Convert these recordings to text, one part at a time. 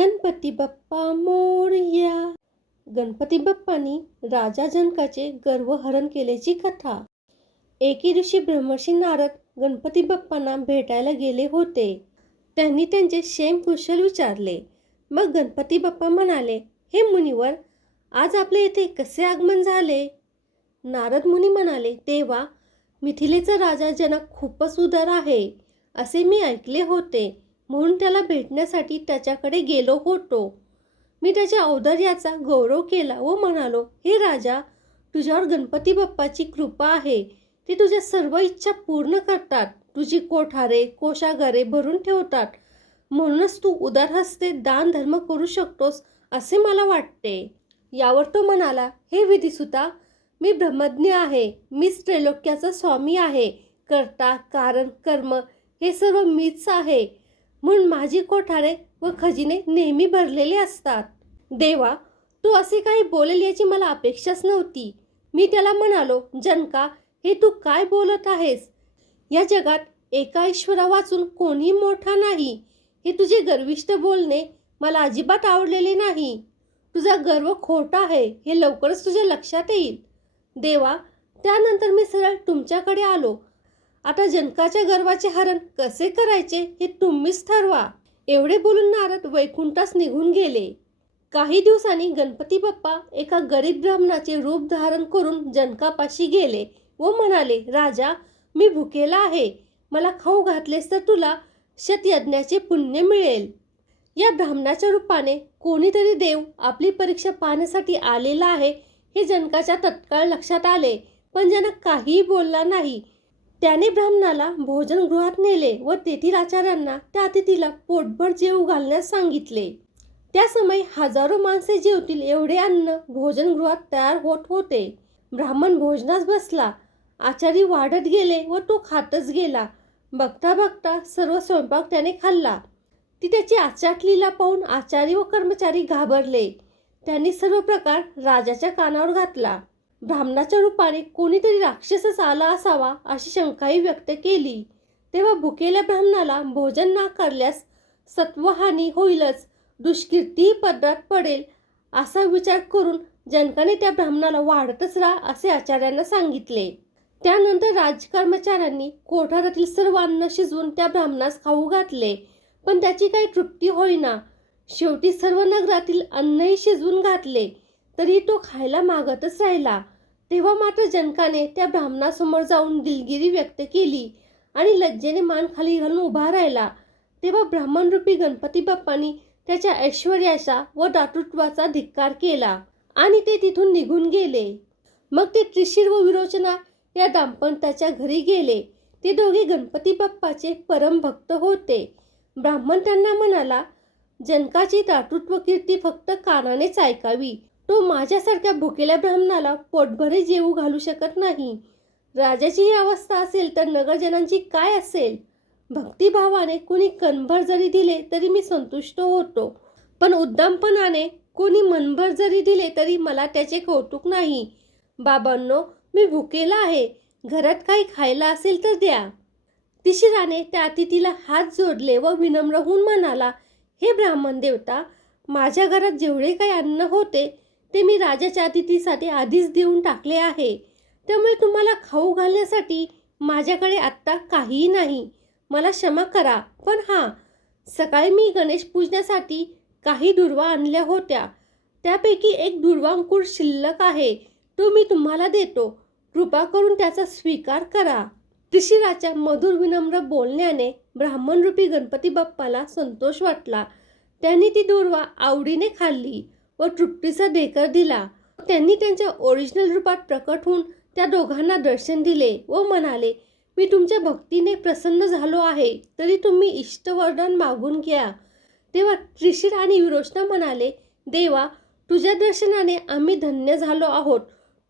गणपती बाप्पा मोरया. गणपती बाप्पानी राजा जनकाचे गर्वहरण केल्याची कथा. एके दिवशी ब्रह्मर्षी नारद गणपती बाप्पांना भेटायला गेले होते. त्यांनी त्यांचे शेम कुशल विचारले. मग गणपती बाप्पा म्हणाले हे मुनिवर आज आपल्या येथे कसे आगमन झाले? नारद मुनी म्हणाले तेव्हा मिथिलेचा राजा जनक खूपच उदार आहे असे मी ऐकले होते. म्हणून त्याला भेटण्यासाठी त्याच्याकडे गेलो होतो. मी त्याच्या औदर्याचा गौरव केला व म्हणालो हे राजा तुझ्यावर गणपती बाप्पाची कृपा आहे. ते तुझ्या सर्व इच्छा पूर्ण करतात. तुझी कोठारे कोशागारे भरून ठेवतात. म्हणूनच तू उदार हस्ते दान धर्म करू शकतोस असे मला वाटते. यावर तो म्हणाला हे विधिसुता मी ब्रह्मज्ञ आहे. मीच त्रैलोक्याचा स्वामी आहे. कर्ता कारण कर्म हे सर्व मीच आहे. म्हणून माझी कोठारे व खजिने नेहमी भरलेले असतात. देवा तू असे काही बोलेल याची मला अपेक्षाच नव्हती. मी त्याला म्हणालो जनका हे तू काय बोलत आहेस? या जगात एका ईश्वरा वाचून कोणी मोठा नाही. हे तुझे गर्विष्ठ बोलणे मला अजिबात आवडलेले नाही. तुझा गर्व खोटा आहे हे लवकरच तुझ्या लक्षात येईल. देवा त्यानंतर मी सरळ तुमच्याकडे आलो. आता जनकाच्या गर्वाचे हरण कसे करायचे हे तुम्हीच ठरवा. एवढे बोलून नारद वैकुंठास निघून गेले. काही दिवसांनी गणपती बाप्पा एका गरीब ब्राह्मणाचे रूप धारण करून जनकापाशी गेले व म्हणाले राजा मी भुकेला आहे. मला खाऊ घातलेस तर तुला शतयज्ञाचे पुण्य मिळेल. या ब्राह्मणाच्या रूपाने कोणीतरी देव आपली परीक्षा पाहण्यासाठी आलेला आहे हे जनकाच्या तत्काळ लक्षात आले पण जनक काहीही बोलला नाही त्याने ब्राह्मणाला भोजनगृहात नेले व तेथील आचार्यांना त्या अतिथीला पोटभर जेवू घालण्यास सांगितले. त्या समय हजारो माणसे जेवतील एवढे अन्न भोजनगृहात तयार होत होते. ब्राह्मण भोजनास बसला. आचारी वाढत गेले व तो खातच गेला. बघता बघता सर्व स्वयंपाक त्याने खाल्ला. ती त्याची आचाट लीला पाहून आचारी व कर्मचारी घाबरले. त्यांनी सर्व प्रकार राजाच्या कानावर घातला. ब्राह्मणाच्या रूपाने कोणीतरी राक्षसच आला असावा अशी शंकाही व्यक्त केली. तेव्हा भुकेल्या ब्राह्मणाला भोजन नाकारल्यास सत्वहानी होईलच दुष्कीर्तीही पदरात पडेल असा विचार करून जनकाने त्या ब्राह्मणाला वाढतच राहा असे आचार्यांना सांगितले. त्यानंतर राजकर्मचाऱ्यांनी कोठारातील सर्व अन्न शिजवून त्या ब्राह्मणास खाऊ घातले पण त्याची काही तृप्ती होईना. शेवटी सर्व नगरातील अन्नही शिजवून घातले. तरी तो खायला मागतच राहिला. तेव्हा मात्र जनकाने त्या ब्राह्मणासमोर जाऊन दिलगिरी व्यक्त केली आणि लज्जेने मान खाली घालून उभा राहिला. तेव्हा ब्राह्मणरूपी गणपती बाप्पांनी त्याच्या ऐश्वर्याचा व दातृत्वाचा धिक्कार केला आणि ते तिथून निघून गेले. मग ते त्रिशीर व विरोचना या दाम्पत्याच्या घरी गेले. ते दोघे गणपती बाप्पाचे परम भक्त होते. ब्राह्मण त्यांना म्हणाला जनकाची दातृत्व कीर्ती फक्त कानानेच ऐकावी. तो माझ्यासारख्या भुकेल्या ब्राह्मणाला पोटभरे जेवू घालू शकत नाही. राजाची ही अवस्था असेल तर नगरजनांची काय असेल? भक्तिभावाने कोणी कणभर जरी दिले तरी मी संतुष्ट होतो. पण उद्दामपणाने कोणी मनभर जरी दिले तरी मला त्याचे कौतुक नाही. बाबांनो मी भुकेला आहे. घरात काही खायला असेल तर द्या. तिशिराने त्या अतिथीला हात जोडले व विनम्र होऊन म्हणाला हे ब्राह्मण देवता माझ्या घरात जेवढे काही अन्न होते ते मी राजाच्या अतिथीसाठी आधीच देऊन टाकले आहे. त्यामुळे तुम्हाला खाऊ घालण्यासाठी माझ्याकडे आत्ता काहीही नाही. मला क्षमा करा. पण हां सकाळी मी गणेश पूजण्यासाठी काही दुर्वा आणल्या होत्या. त्यापैकी एक दुर्वांकूर शिल्लक आहे. तो मी तुम्हाला देतो. कृपा करून त्याचा स्वीकार करा. त्रिशिराच्या मधुर विनम्र बोलण्याने ब्राह्मणरूपी गणपती बाप्पाला संतोष वाटला. त्यांनी ती दुर्वा आवडीने खाल्ली. व तृप्तीचा देकर दिला. त्यांनी त्यांच्या ओरिजिनल रूपात प्रकट होऊन त्या दोघांना दर्शन दिले व म्हणाले मी तुमच्या भक्तीने प्रसन्न झालो आहे तरी तुम्ही इष्टवर्धन मागून घ्या. तेव्हा त्रिशिर आणि विरोचना म्हणाले देवा तुझ्या दर्शनाने आम्ही धन्य झालो आहोत.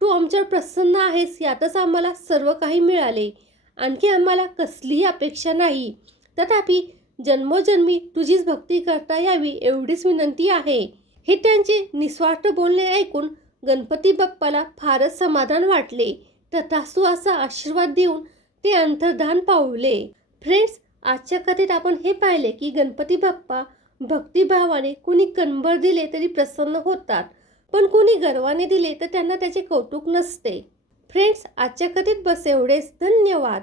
तू आमच्यावर प्रसन्न आहेस यातच आम्हाला सर्व काही मिळाले. आणखी आम्हाला कसलीही अपेक्षा नाही. तथापि जन्मोजन्मी तुझीच भक्ती करता यावी एवढीच विनंती आहे. हे त्यांचे निस्वार्थ बोलणे ऐकून गणपती बाप्पाला फारच समाधान वाटले. तथास्तू असा आशीर्वाद देऊन ते अंतर्धान पावले. फ्रेंड्स आजच्या कथेत आपण हे पाहिले की गणपती बाप्पा भक्तिभावाने कुणी कणबर दिले तरी प्रसन्न होतात पण कोणी गर्वाने दिले तर त्यांना त्याचे कौतुक नसते. फ्रेंड्स आजच्या कथेत बस एवढेच. धन्यवाद.